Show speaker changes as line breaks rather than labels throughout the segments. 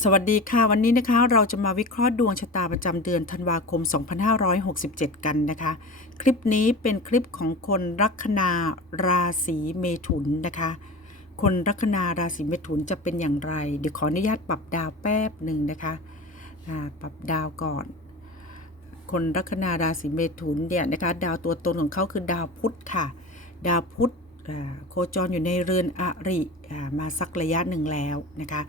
สวัสดีค่ะ วันนี้นะคะเราจะมาวิเคราะห์ดวงชะตาประจำเดือนธันวาคม 2567 กันนะคะ คลิปนี้เป็นคลิปของคนลัคนาราศีเมถุนนะคะ คนลัคนาราศีเมถุนจะเป็นอย่างไร เดี๋ยวขออนุญาตปรับดาวแป๊บหนึ่งนะคะปรับดาวก่อน คนลัคนาราศีเมถุนเนี่ยนะคะดาวตัวตนของเขาคือดาวพุธค่ะ ดาวพุธโคจรอยู่ในเรือนอริมาสักระยะหนึ่งแล้วนะคะ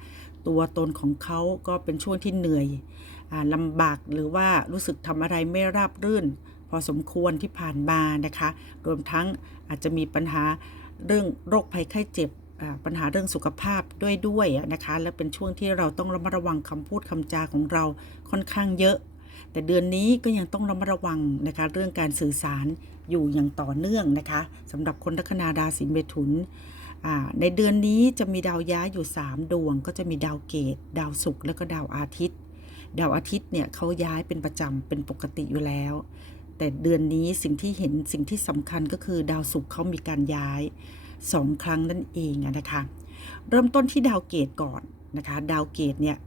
ตัวตนของเขาก็เป็นช่วงที่เหนื่อยอลำบากหรือว่ารู้สึกทำอะไรไม่ราบรื่น พอสมควรที่ผ่านมานะคะ รวมทั้งอาจจะมีปัญหาเรื่องโรคภัยไข้เจ็บปัญหาเรื่องสุขภาพด้วยด้วยนะคะ และเป็นช่วงที่เราต้องระมัดระวังคำพูดคำจาของเราค่อนข้างเยอะ แต่เดือนนี้ก็ยังต้องระมัดระวังนะคะเรื่องการสื่อสารอยู่อย่างต่อเนื่องนะคะสำหรับคนลัคนาราศีเมถุน ในเดือนนี้จะมีดาวย้ายอยู่ 3 ดวง ก็จะมีดาวเกต ดาวศุกร์แล้วก็ดาวอาทิตย์ ดาวอาทิตย์เนี่ยเขาย้ายเป็นประจำเป็นปกติอยู่แล้ว แต่เดือนนี้สิ่งที่เห็นสิ่งที่สำคัญก็คือดาวศุกร์เขามีการย้ายสองครั้งนั่นเองนะคะ เริ่มต้นที่ดาวเกตก่อนนะคะ ดาวเกตเนี่ย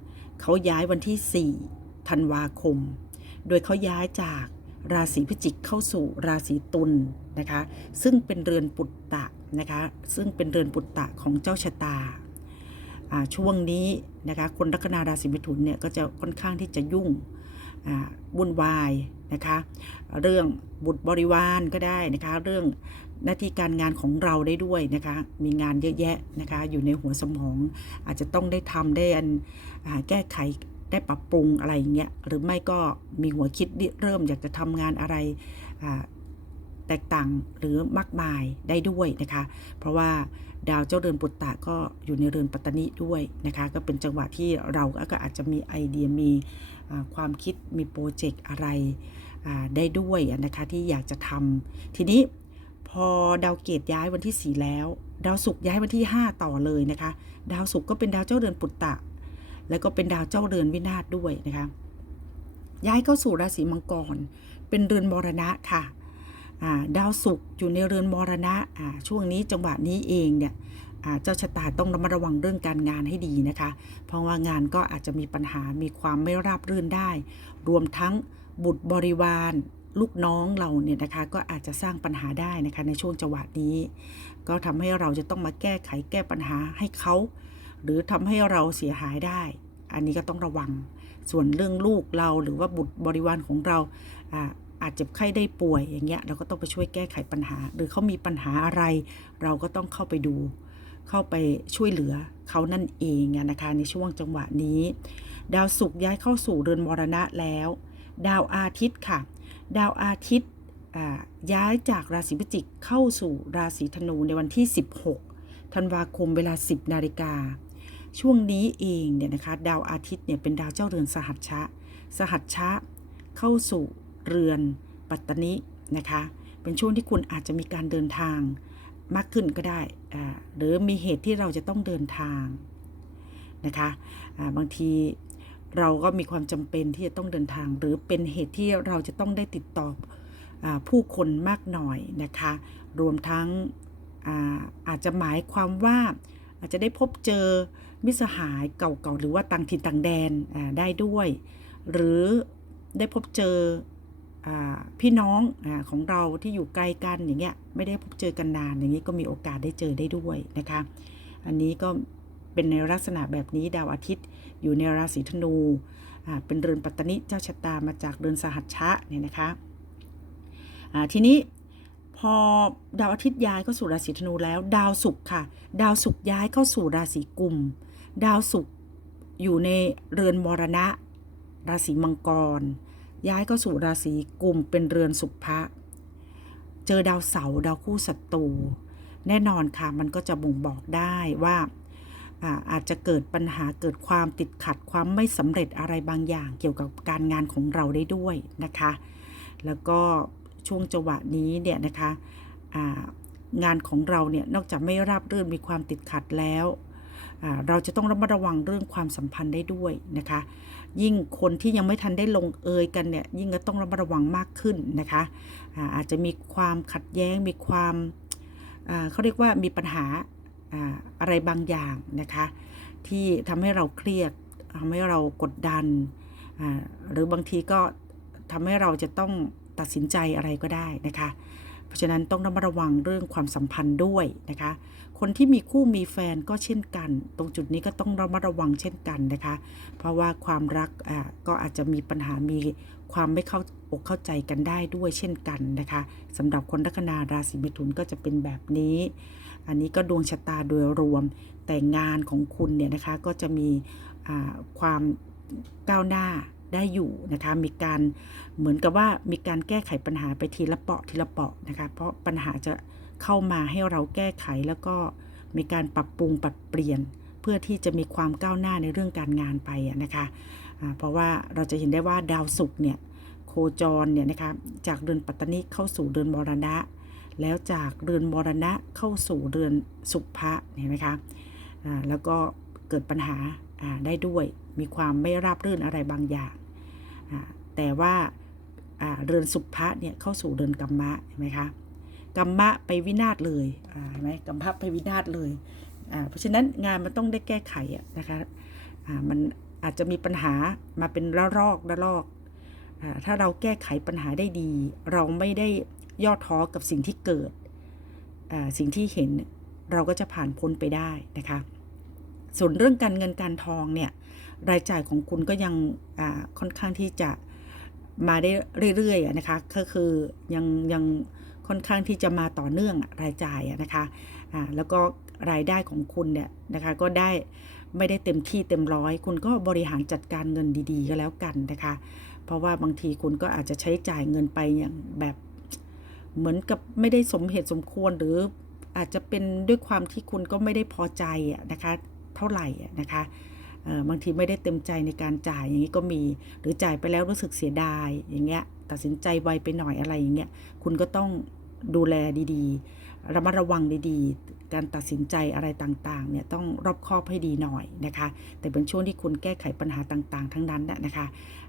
เขาย้ายวันที่ 4 ธันวาคม โดยเขาย้ายจากราศีพิจิกเข้าสู่ราศีตุลนะคะ ซึ่งเป็นเรือนปุตตะ นะคะซึ่งเป็นเรือนปุตตะของเจ้าชะตา ช่วงนี้นะคะคนลัคนาราศีมิถุนเนี่ยก็จะค่อนข้างที่จะยุ่งวุ่นวายนะคะเรื่องบุตรบริวารก็ได้นะคะเรื่องหน้าที่การงานของเราได้ด้วยนะคะมีงานเยอะแยะนะคะอยู่ในหัวสมอง อาจจะต้องได้ทำได้อันอแก้ไขได้ปรับปรุงอะไรอย่างเงี้ยหรือไม่ก็มีหัวคิดเริ่มอยากจะทำงานอะไรอ แตกต่างหรือมากมายได้ด้วยนะคะ เพราะว่าดาวเจ้าเรือนปุตตะก็อยู่ในเรือนปัตตนิด้วยนะคะ ก็เป็นจังหวะที่เราก็อาจจะมีไอเดียมีความคิดมีโปรเจกต์อะไรได้ด้วยนะคะที่อยากจะทำทีนี้พอดาวเกตย้ายวันที่ 4 แล้ว ดาวศุกร์ย้ายวันที่ 5 ต่อเลยนะคะ ดาวศุกร์ก็เป็นดาวเจ้าเรือนปุตตะ แล้วก็เป็นดาวเจ้าเรือนวินาศด้วยนะคะย้ายเข้าสู่ราศีมังกร เป็นเรือนมรณะค่ะ ดาวศุกร์อยู่ในเรือนมรณะช่วงนี้จังหวะนี้เองเนี่ยเจ้าชะตาต้องระมัดระวังเรื่องการงานให้ดีนะคะ เพราะว่างานก็อาจจะมีปัญหามีความไม่ราบรื่นได้ รวมทั้งบุตรบริวารลูกน้องเราเนี่ยนะคะก็อาจจะสร้างปัญหาได้นะคะในช่วงจังหวะนี้ ก็ทำให้เราจะต้องมาแก้ไขแก้ปัญหาให้เขา หรือทำให้เราเสียหายได้ อันนี้ก็ต้องระวังส่วนเรื่องลูกเราหรือว่าบุตรบริวารของเราอ่า อาจเจ็บไข้ได้ป่วยอย่างเงี้ยเราก็ต้องไปช่วยแก้ไขปัญหา หรือเขามีปัญหาอะไร เราก็ต้องเข้าไปดู เข้าไปช่วยเหลือเขานั่นเองนะคะในช่วงจังหวะนี้ ดาวศุกร์ย้ายเข้าสู่เรือนมรณะแล้ว ดาวอาทิตย์ค่ะ ดาวอาทิตย์ย้ายจากราศีพิจิกเข้าสู่ราศีธนูในวันที่ 16 ธันวาคมเวลา 10 นาฬิกา ช่วงนี้เองเนี่ยนะคะดาวอาทิตย์เนี่ยเป็นดาวเจ้าเรือนสหัชชะ สหัชชะเข้าสู่ เรือน ปัตตนินะคะ เป็นช่วงที่คุณอาจจะมีการเดินทางมากขึ้นก็ได้ หรือมีเหตุที่เราจะต้องเดินทางนะคะบางทีเราก็มีความจำเป็นที่จะต้องเดินทาง หรือเป็นเหตุที่เราจะต้องได้ติดต่ออผู้คนมากหน่อยนะคะ รวมทั้งอาอาจจะหมายความว่าอาจจะได้พบเจอมิสหายเก่าๆหรือว่าต่างถิ่นต่างแดนได้ด้วย หรือได้พบเจอ พี่น้องอของเราที่อยู่ไกลกันอย่างเงี้ยไม่ได้พบเจอกันนานอย่างนี้ก็มีโอกาสได้เจอได้ด้วยนะคะ อันนี้ก็เป็นในลักษณะแบบนี้ดาวอาทิตย์อยู่ในราศีธนูเป็นเรือนปัตตนิเจ้าชะตามาจากเรือนสหัชชะเนี่ยนะคะทีนี้พอดาวอาทิตย์ย้ายเข้าสู่ราศีธนูแล้ว ดาวศุกร์ค่ะ ดาวศุกร์ย้ายเข้าสู่ราศีกุม ดาวศุกร์อยู่ในเรือนมรณะ ราศีมังกร ย้ายเข้าสู่ราศีกุมเป็นเรือนสุภะเจอดาวเสาร์ดาวคู่ศัตรูแน่นอนค่ะมันก็จะบ่งบอกได้ว่าอาจจะเกิดปัญหาเกิดความติดขัดความไม่สำเร็จอะไรบางอย่างเกี่ยวกับการงานของเราได้ด้วยนะคะ แล้วก็ช่วงจังหวะนี้เนี่ยนะคะางานของเราเนี่ยนอกจากไม่ราบรื่นมีความติดขัดแล้ว เราจะต้องระมัดระวังเรื่องความสัมพันธ์ได้ด้วยนะคะ ยิ่งคนที่ยังไม่ทันได้ลงเอยกันเนี่ยยิ่งก็ต้องระมัดระวังมากขึ้นนะคะอาจจะมีความขัดแย้งมีความเขาเรียกว่ามีปัญหาอะไรบางอย่างนะคะ ที่ทำให้เราเครียดทำให้เรากดดัน หรือบางทีก็ทำให้เราจะต้องตัดสินใจอะไรก็ได้นะคะ เพราะฉะนั้นต้องระมัดระวังเรื่องความสัมพันธ์ด้วยนะคะ คนที่มีคู่มีแฟนก็เช่นกัน ตรงจุดนี้ก็ต้องระมัดระวังเช่นกันนะคะ เพราะว่าความรักอ่าก็อาจจะมีปัญหามีความไม่เข้าอกเข้าใจกันได้ด้วยเช่นกันนะคะสำหรับคนลัคนาราศีเมถุนก็จะเป็นแบบนี้ อันนี้ก็ดวงชะตาโดยรวม แต่งานของคุณเนี่ยนะคะก็จะมีความก้าวหน้า ได้อยู่นะคะ มีการเหมือนกับว่ามีการแก้ไขปัญหาไปทีละเปาะทีละเปาะนะคะ เพราะปัญหาจะเข้ามาให้เราแก้ไขแล้วก็มีการปรับปรุงปรับเปลี่ยน เพื่อที่จะมีความก้าวหน้าในเรื่องการงานไปนะคะอ่าเพราะว่าเราจะเห็นได้ว่าดาวศุกร์เนี่ยโคจรเนี่ยนะคะจากเรือนปัตตนิเข้าสู่เรือนมรณะ แล้วจากเรือนมรณะเข้าสู่เรือนสุภะเห็นไหมคะอ่าแล้วก็เกิดปัญหา ได้ด้วย มีความไม่ราบรื่นอะไรบางอย่าง แต่ว่าเรือนสุภะเนี่ยเข้าสู่เรือนกัมมะเห็นไหมคะกัมมะไปวินาศเลยอ่าเห็นไหมกัมมะไปวินาศเลย เพราะฉะนั้นงานมันต้องได้แก้ไขนะคะมันอาจจะมีปัญหามาเป็นระลอกระลอกอถ้าเราแก้ไขปัญหาได้ดี เราไม่ได้ย่อท้อกับสิ่งที่เกิด สิ่งที่เห็นเราก็จะผ่านพ้นไปได้นะคะ ส่วนเรื่องการเงินการทองเนี่ยรายจ่ายของคุณก็ยังค่อนข้างที่จะมาได้เรื่อยๆนะคะก็คือยังยังค่อนข้างที่จะมาต่อเนื่องรายจ่ายนะคะอ่าแล้วก็รายได้ของคุณเนี่ยนะคะก็ได้ไม่ได้เต็มที่เต็มร้อย คุณก็บริหารจัดการเงินดีๆ ก็แล้วกันนะคะ เพราะว่าบางทีคุณก็อาจจะใช้จ่ายเงินไปอย่างแบบเหมือนกับไม่ได้สมเหตุสมควรหรืออาจจะเป็นด้วยความที่คุณก็ไม่ได้พอใจนะคะ เท่าไหร่นะคะบางทีไม่ได้เต็มใจในการจ่ายอย่างนี้ก็มี หรือจ่ายไปแล้วรู้สึกเสียดายอย่างเงี้ยตัดสินใจไวไปหน่อยอะไรอย่างเงี้ยคุณก็ต้องดูแลดีๆ ระมัดระวังดีๆ การตัดสินใจอะไรต่างๆ เนี่ยต้องรอบคอบให้ดีหน่อยนะคะ แต่เป็นช่วงที่คุณแก้ไขปัญหาต่างๆ ทั้งนั้นนะนะคะ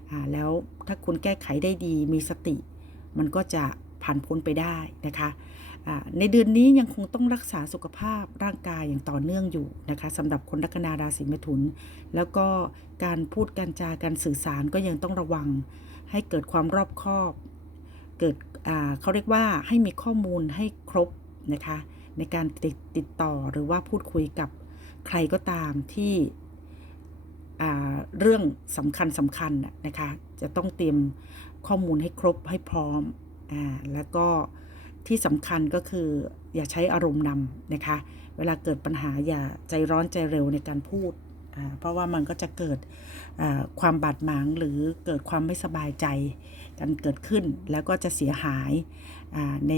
อ่าแล้วถ้าคุณแก้ไขได้ดีมีสติ มันก็จะผ่านพ้นไปได้นะคะ ในเดือนนี้ยังคงต้องรักษาสุขภาพร่างกายอย่างต่อเนื่องอยู่นะคะสำหรับคนลัคนาราศีเมถุน แล้วก็การพูดการจาการสื่อสารก็ยังต้องระวัง ให้เกิดความรอบคอบ เกิดอ่าเขาเรียกว่าให้มีข้อมูลให้ครบนะคะในการติดติดต่อหรือว่าพูดคุยกับใครก็ตามที่อ่าเรื่องสำคัญสำคัญนะนะคะจะต้องเตรียมข้อมูลให้ครบให้พร้อมอ่าแล้วก็ ที่สำคัญก็คืออย่าใช้อารมณ์นำนะคะ เวลาเกิดปัญหาอย่าใจร้อนใจเร็วในการพูด เพราะว่ามันก็จะเกิดความบาดหมางหรือเกิดความไม่สบายใจกันเกิดขึ้นแล้วก็จะเสียหายใน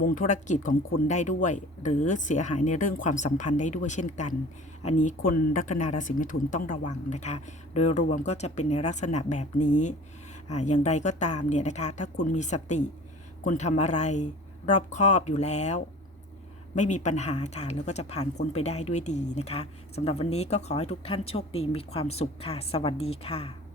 วงธุรกิจของคุณได้ด้วย หรือเสียหายในเรื่องความสัมพันธ์ได้ด้วยเช่นกัน อันนี้คนลัคนาราศีเมถุนต้องระวังนะคะ โดยรวมก็จะเป็นในลักษณะแบบนี้ออย่างไรก็ตามเนี่ยนะคะ ถ้าคุณมีสติ คุณทำอะไรรอบคอบอยู่แล้ว ไม่มีปัญหาค่ะ แล้วก็จะผ่านพ้นไปได้ด้วยดีนะคะสำหรับวันนี้ก็ขอให้ทุกท่านโชคดีมีความสุขค่ะ สวัสดีค่ะ